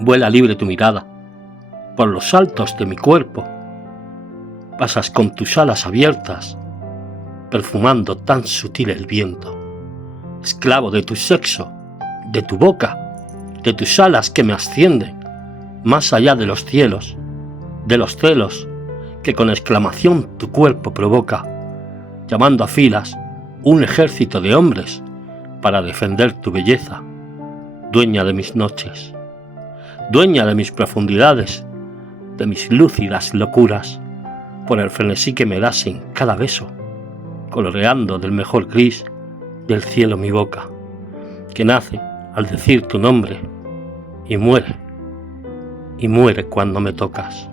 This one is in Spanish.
Vuela libre tu mirada por los altos de mi cuerpo. Pasas con tus alas abiertas, perfumando tan sutil el viento. Esclavo de tu sexo, de tu boca, de tus alas que me ascienden más allá de los cielos, de los celos que con exclamación tu cuerpo provoca, llamando a filas un ejército de hombres para defender tu belleza, dueña de mis noches, dueña de mis profundidades, de mis lúcidas locuras, por el frenesí que me das en cada beso, coloreando del mejor gris del cielo mi boca, que nace al decir tu nombre y muere cuando me tocas.